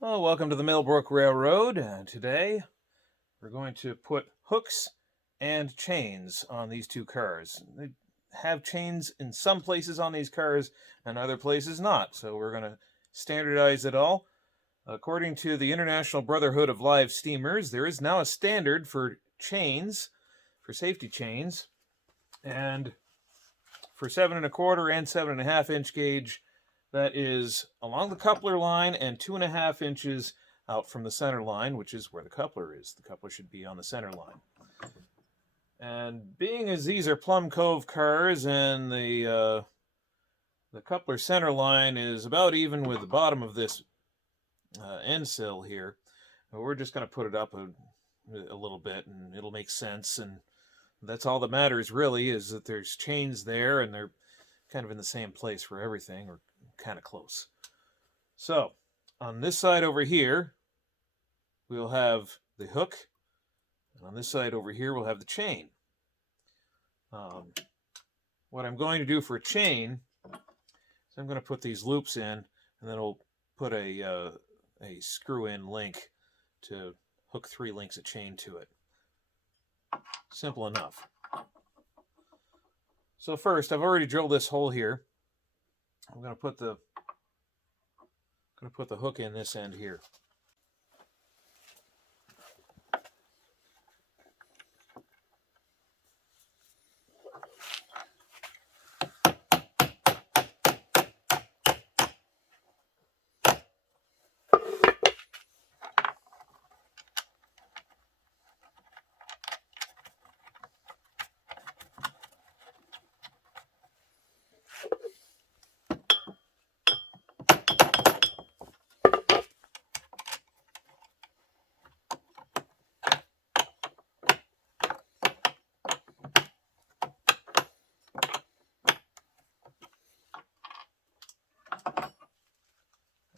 Well, welcome to the Millbrook Railroad. Today we're going to put hooks and chains on these two cars. They have chains in some places on these cars and other places not, so we're going to standardize it all. According to the International Brotherhood of Live Steamers, there is now a standard for chains, for safety chains, and for 7 1/4 and 7 1/2 inch gauge, that is along the coupler line and 2.5 inches out from the center line, which is where the coupler is. The coupler should be on the center line. And being as these are Plum Cove cars and the coupler center line is about even with the bottom of this end sill here, we're just going to put it up a little bit and it'll make sense. And that's all that matters really, is that there's chains there and they're kind of in the same place for everything, or kind of close. So on this side over here, we'll have the hook, and on this side over here, we'll have the chain. What I'm going to do for a chain is I'm going to put these loops in, and then I'll put a screw-in link to hook 3 links of chain to it. Simple enough. So first, I've already drilled this hole here. I'm going to put the hook in this end here.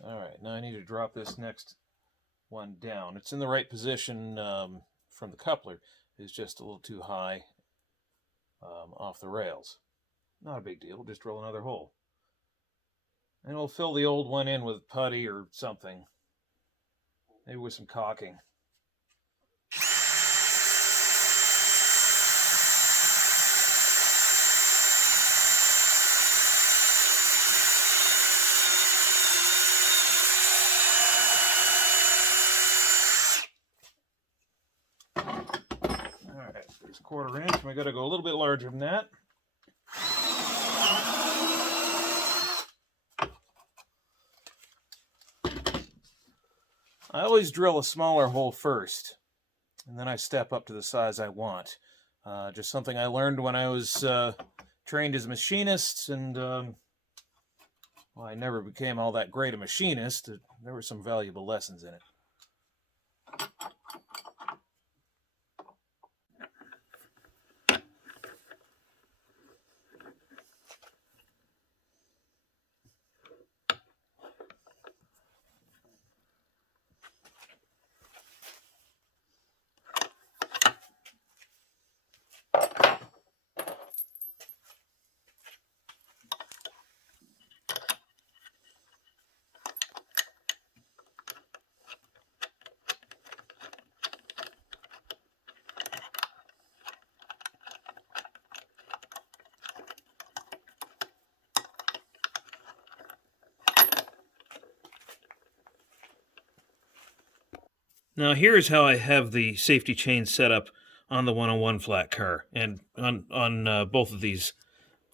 Alright, now I need to drop this next one down. It's in the right position from the coupler. It's just a little too high off the rails. Not a big deal, we'll just drill another hole. And we'll fill the old one in with putty or something. Maybe with some caulking. Alright, there's 1/4 inch. We got to go a little bit larger than that. I always drill a smaller hole first, and then I step up to the size I want. Just something I learned when I was trained as a machinist, and well, I never became all that great a machinist. There were some valuable lessons in it. Now here's how I have the safety chain set up on the 101 flat car and on both of these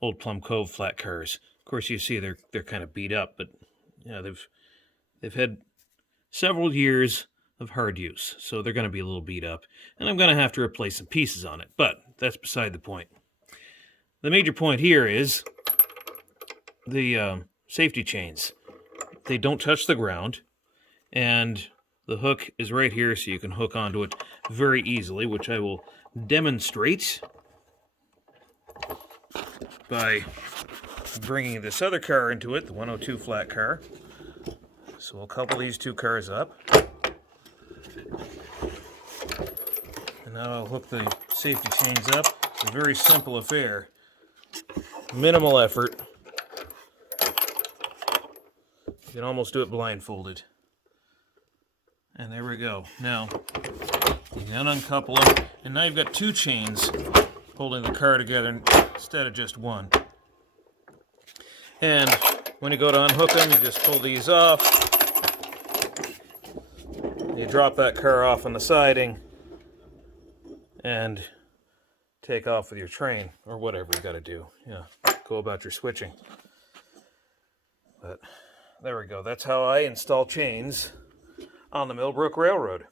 old Plum Cove flat cars. Of course, you see they're kind of beat up, but yeah, they've had several years of hard use, so they're going to be a little beat up, and I'm going to have to replace some pieces on it, but that's beside the point. The major point here is the safety chains. They don't touch the ground, and the hook is right here, so you can hook onto it very easily, which I will demonstrate by bringing this other car into it, the 102 flat car. So we'll couple these two cars up. And now I'll hook the safety chains up. It's a very simple affair. Minimal effort. You can almost do it blindfolded. And there we go. Now, you then uncouple them, and now you've got two chains holding the car together instead of just one. And when you go to unhook them, you just pull these off. You drop that car off on the siding and take off with your train, or whatever you got to do. Yeah, go about your switching. But there we go. That's how I install chains on the Millbrook Railroad.